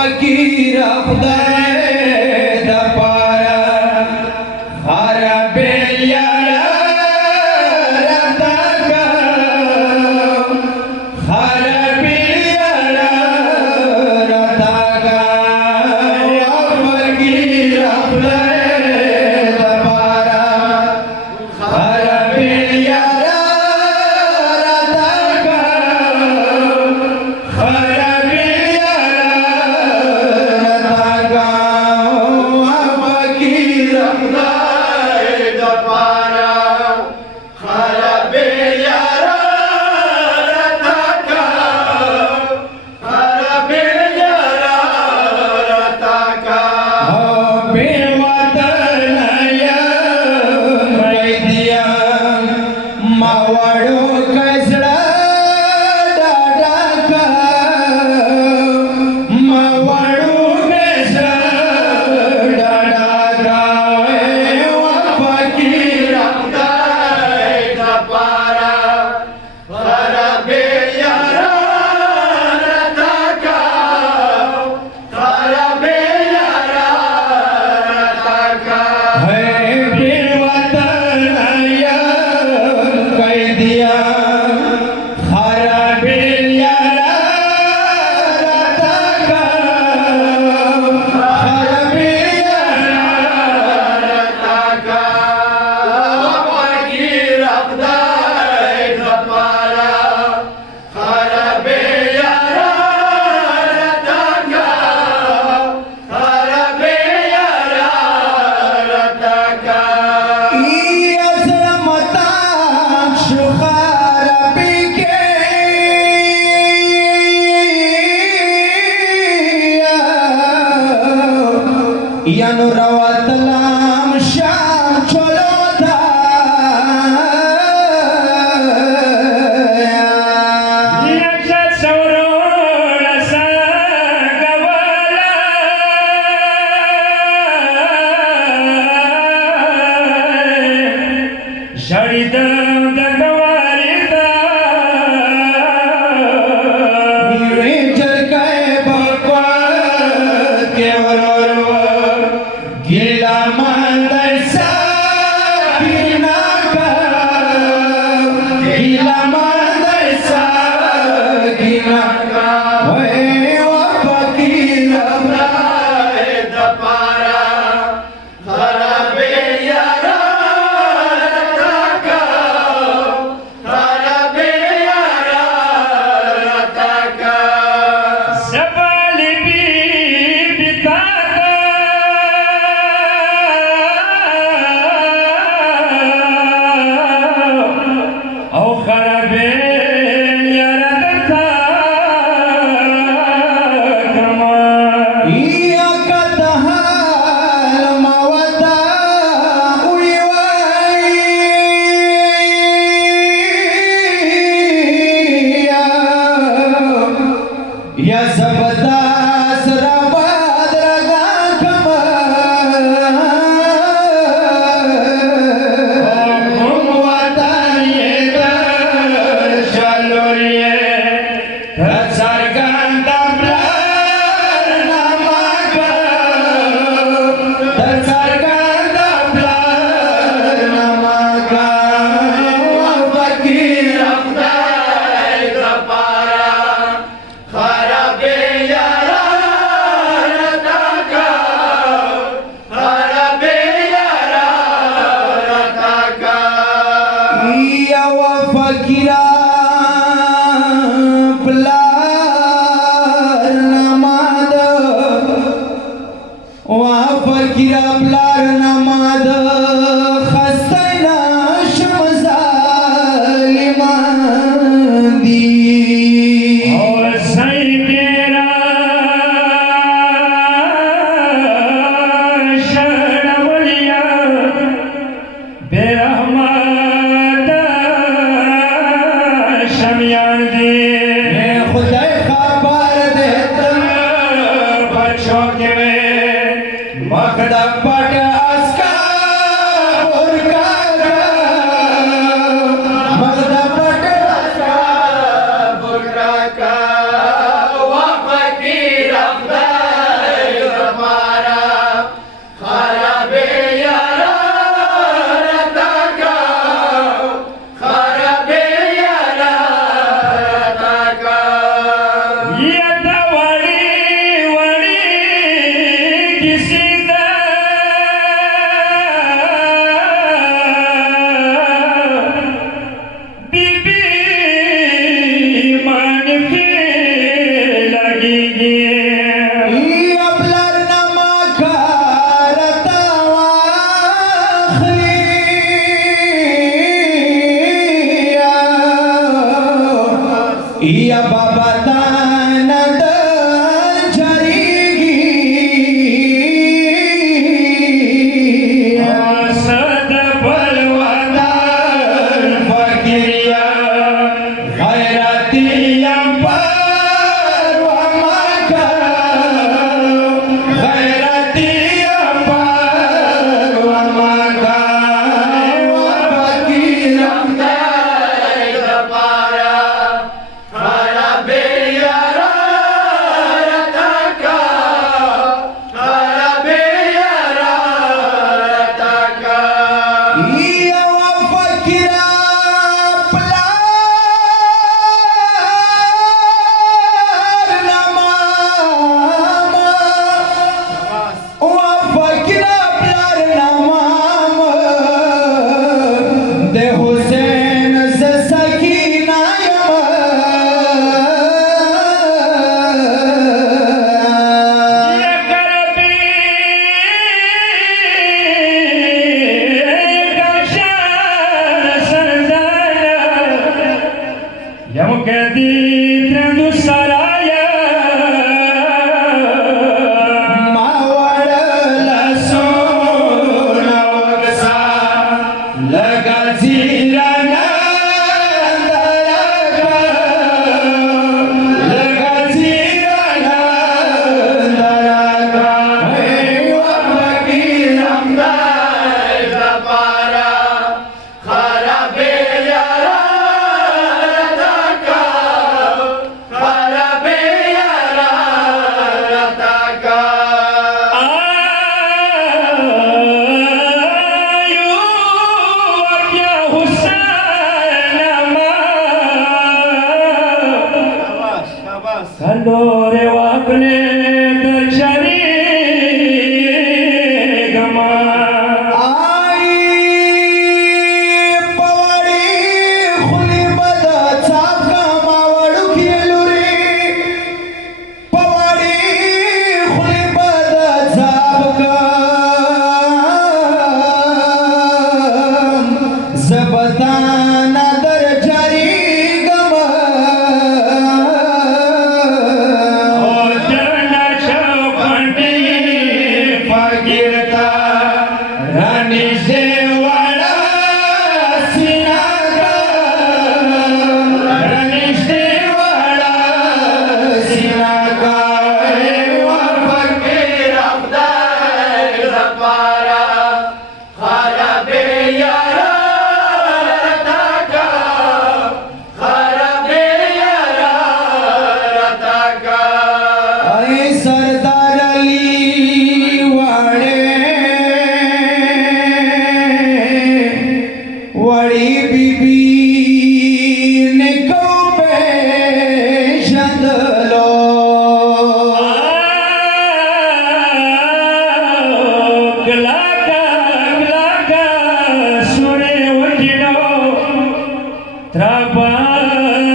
فقیر خدای د پاره هر بیلیاره راتکا هر بیلیاره راتکا فقیر خدای د پاره هر بیلیاره راتکا هر یانو رواتلام شام چلوتا یکشت سورون ساگوالا شریدم دکواریتا میوی جلکای باقوات کے ورور Gila mandai sakinaka, gila mandai sakinaka, wai wa fakira nae da para, harabe yara rataka, harabe yara rataka, sabali bi bitaka. Ya zabdas rabad raga kama hum watan yeda shaloriye sarganda blar namaga sarganda blar namaga fakir afdai da para Fakira blar namada wa fakira blar namada khastana shmzalimandi aur sai mera sharwaliya berahma खुदाई खबर देता बच्चों के मखदा पट अस्का उनका मखदा पट अस्का उनका غږیږي پلار نما کارتا واخلي یا بابا تانا د جریږي صد بلوادار فقیریا غیرتیا پروا مکا غیرتیا پروا مکا فقیرم دای دپارا Kandore wapne darshari gama ai pawadi khuli bada chapka mawadu khiluri pawadi khuli bada chapka zabatana darshari Trabalho